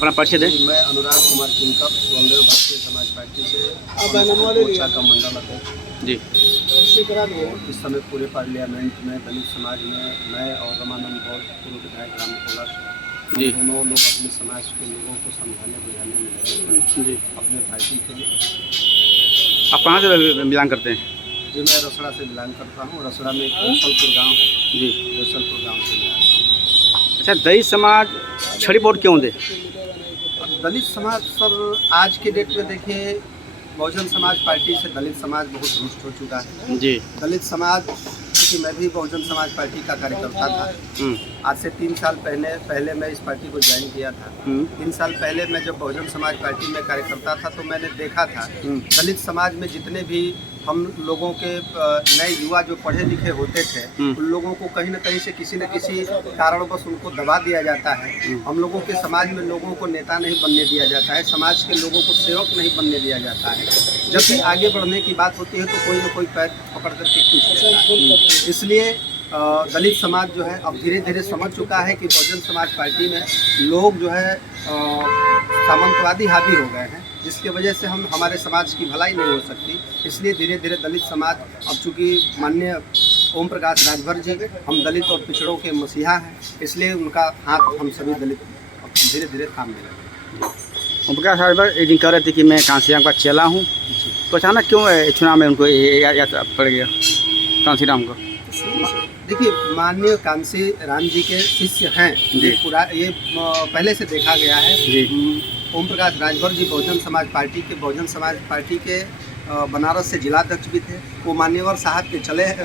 अपना परिचय दें। मैं अनुराग कुमार किंकर, स्वदेव भारतीय समाज पार्टी से मोर्चा का मंडल अध्यक्ष जी। और इस समय पूरे पार्लियामेंट में दलित समाज में मैं और रमानंद गौड़ पूर्व विधायक रामकोला जी। दोनों लोग अपने समाज के लोगों को समझाने बुझाने में लगे हैं जी। अपने पार्टी के लिए। आप कहाँ से बिलोंग करते हैं? जी, मैं रसड़ा से बिलोंग करता हूँ। रसड़ा में गोसलपुर गाँव है जी। गोसलपुर गाँव से मैं आता हूँ। अच्छा, दलित समाज छड़ी वोट क्यों दे? दलित समाज सर आज के डेट में देखिए, बहुजन समाज पार्टी से दलित समाज बहुत रुष्ट हो चुका है। जी। दलित समाज, क्योंकि मैं भी बहुजन समाज पार्टी का कार्यकर्ता था। आज से 3 साल पहले मैं इस पार्टी को ज्वाइन किया था। 3 साल पहले मैं जब बहुजन समाज पार्टी में कार्यकर्ता था तो मैंने देखा था दलित समाज में जितने भी हम लोगों के नए युवा जो पढ़े लिखे होते थे उन लोगों को कहीं न कहीं से किसी न किसी कारणवश उनको दबा दिया जाता है। हम लोगों के समाज में लोगों को नेता नहीं बनने दिया जाता है, समाज के लोगों को सेवक नहीं बनने दिया जाता है। जब भी आगे बढ़ने की बात होती है तो कोई न कोई पैर पकड़ करके खींच लेता है। इसलिए दलित समाज जो है अब धीरे धीरे समझ चुका है कि बहुजन समाज पार्टी में लोग जो है सामंतवादी हावी हो गए हैं, जिसकी वजह से हमारे समाज की भलाई नहीं हो सकती। इसलिए धीरे धीरे दलित समाज अब चूँकि माननीय ओम प्रकाश राजभर जी हम दलित और पिछड़ों के मसीहा हैं, इसलिए उनका हाथ हम सभी दलित धीरे धीरे थामने लगे। ओम प्रकाश राजभर एक दिन कह रहे थे कि मैं कांसीराम का चेला हूँ, तो अचानक क्यों चुनाव में उनको याद पड़ गया कांसीराम को? देखिए, माननीय कांसी राम जी के शिष्य हैं, ये पहले से देखा गया है। ओम प्रकाश राजभर जी बहुजन समाज पार्टी के बनारस से जिलाध्यक्ष भी थे। वो मान्यवर साहब के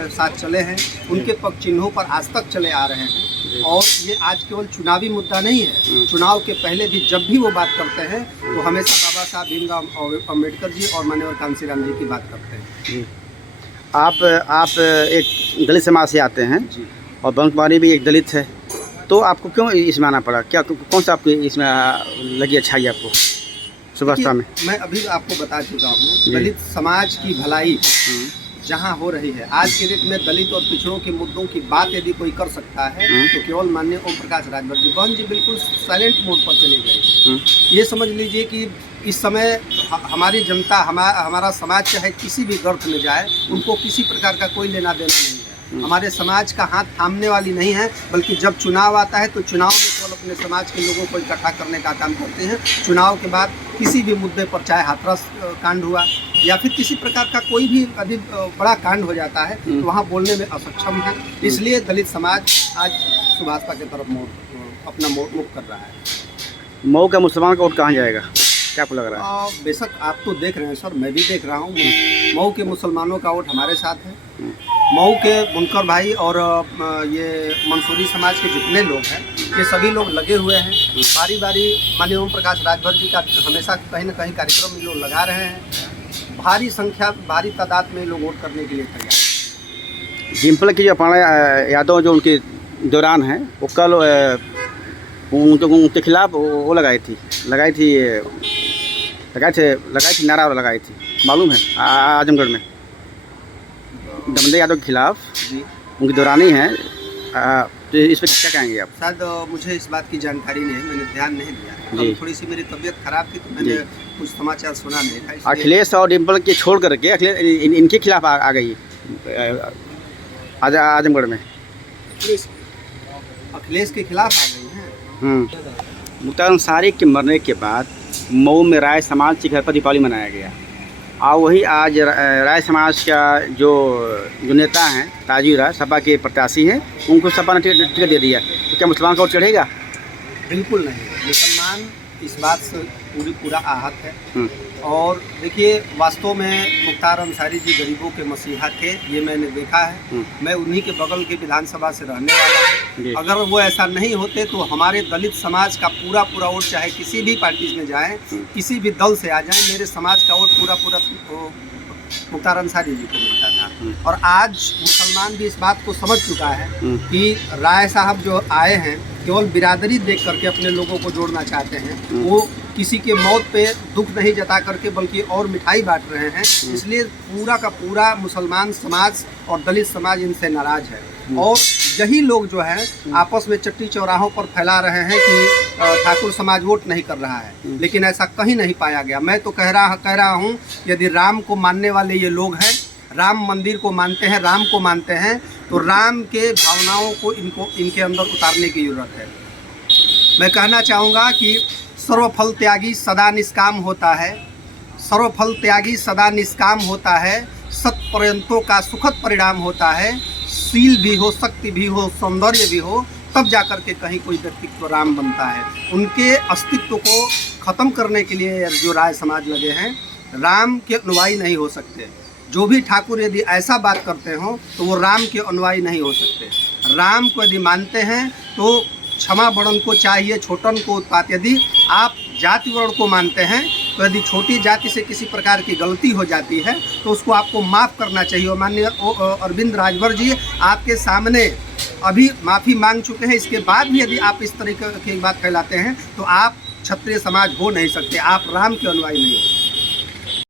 साथ चले हैं, उनके पग चिन्हों पर आज तक चले आ रहे हैं। और ये आज केवल चुनावी मुद्दा नहीं है, चुनाव के पहले भी जब भी वो बात करते हैं तो हमेशा बाबा साहब भीमराव अम्बेडकर जी और मान्यवर कांसीराम जी की बात करते हैं। आप एक दलित समाज से आते हैं और बंकवारी भी एक दलित है, तो आपको क्यों इसमें आना पड़ा? क्या कौन सा आपको इसमें लगी अच्छाई आपको सुभाषता में? मैं अभी आपको बता चुका हूँ, दलित समाज की भलाई जहाँ हो रही है आज के डेट में दलित और पिछड़ों के मुद्दों की बात यदि कोई कर सकता है तो केवल माननीय ओम प्रकाश राजभर जी। बहन जी बिल्कुल साइलेंट मोड पर चले गए। ये समझ लीजिए कि इस समय हमारी जनता हमारा समाज चाहे किसी भी गर्त में जाए, उनको किसी प्रकार का कोई लेना देना नहीं है। हमारे समाज का हाथ थामने वाली नहीं है, बल्कि जब चुनाव आता है तो चुनाव में केवल अपने समाज के लोगों को इकट्ठा करने का काम करते हैं। चुनाव के बाद किसी भी मुद्दे पर, चाहे हाथरस कांड हुआ या फिर किसी प्रकार का कोई भी अधिक बड़ा कांड हो जाता है तो वहाँ बोलने में असक्षम है। इसलिए दलित समाज आज सुभाषपा की तरफ अपना मुख कर रहा है। मऊ का मुसलमान का वोट कहाँ जाएगा, क्या आपको लग रहा है? बेशक आप तो देख रहे हैं सर, मैं भी देख रहा हूँ, मऊ के मुसलमानों का वोट हमारे साथ है। मऊ के बुनकर भाई और ये मंसूरी समाज के जितने लोग हैं ये सभी लोग लगे हुए हैं। बारी बारी माननीय ओम प्रकाश राजभर जी का हमेशा कहीं न कहीं कार्यक्रम लोग लगा रहे हैं। भारी तादाद में लोग वोट करने के लिए तैयार। डिम्पल की जो अपर्णा यादव जो उनके दौरान हैं, वो कल उनके खिलाफ वो लगाई थी नारा लगाई थी, मालूम है? आजमगढ़ में दमदे यादव के खिलाफ उनकी दौरानी है, तो इस पर क्या कहेंगे आप? शायद मुझे इस बात की जानकारी नहीं है, मैंने ध्यान नहीं दिया। थोड़ी सी मेरी तबीयत खराब थी तो मैंने कुछ समाचार सुना नहीं था। अखिलेश और डिम्पल के छोड़ करके इनके खिलाफ आ गई आजमगढ़ में, अखिलेश के खिलाफ आ गई हैं। मुख्तार अंसारी के मरने के बाद मऊ में राय समाज के घर पर दीपावली मनाया गया, और वही आज राय समाज का जो नेता हैं ताजू राय, सपा के प्रत्याशी हैं, उनको सपा ने टिकट दे दिया, तो क्या मुसलमान का वोट चढ़ेगा? बिल्कुल नहीं, मुसलमान इस बात से पूरा आहत है। और देखिए, वास्तव में मुख्तार अंसारी जी गरीबों के मसीहा थे, ये मैंने देखा है। मैं उन्हीं के बगल के विधानसभा से रहने वाला हूँ। अगर वो ऐसा नहीं होते तो हमारे दलित समाज का पूरा वोट, चाहे किसी भी पार्टी में जाएं, किसी भी दल से आ जाएं, मेरे समाज का वोट पूरा मुख्तार अंसारी जी को मिलता था। और आज मुसलमान भी इस बात को समझ चुका है कि राय साहब जो आए हैं केवल बिरादरी देख करके अपने लोगों को जोड़ना चाहते हैं। वो किसी के मौत पे दुख नहीं जता करके बल्कि और मिठाई बांट रहे हैं। इसलिए पूरा का पूरा मुसलमान समाज और दलित समाज इनसे नाराज है। और यही लोग जो है आपस में चट्टी चौराहों पर फैला रहे हैं कि ठाकुर समाज वोट नहीं कर रहा है, लेकिन ऐसा कहीं नहीं पाया गया। मैं तो कह रहा हूँ, यदि राम को मानने वाले ये लोग हैं, राम मंदिर को मानते हैं, राम को मानते हैं, तो राम के भावनाओं को इनके अंदर उतारने की जरूरत है। मैं कहना चाहूँगा कि सर्वफल त्यागी सदा निष्काम होता है, सर्वफल त्यागी सदा निष्काम होता है, सत्पर्यंतों का सुखद परिणाम होता है। शील भी हो, शक्ति भी हो, सौंदर्य भी हो, तब जाकर के कहीं कोई व्यक्तित्व राम बनता है। उनके अस्तित्व को ख़त्म करने के लिए जो राय समाज लगे हैं, राम के अनुयायी नहीं हो सकते। जो भी ठाकुर यदि ऐसा बात करते हो तो वो राम के अनुयायी नहीं हो सकते। राम को यदि मानते हैं तो क्षमा बड़न को चाहिए छोटन को उत्पात। यदि आप जाति वर्ण को मानते हैं तो यदि छोटी जाति से किसी प्रकार की गलती हो जाती है तो उसको आपको माफ़ करना चाहिए। और माननीय अरविंद राजभर जी आपके सामने अभी माफ़ी मांग चुके हैं। इसके बाद भी यदि आप इस तरीके की बात फैलाते हैं तो आप क्षत्रिय समाज हो नहीं सकते, आप राम के अनुयायी नहीं हो।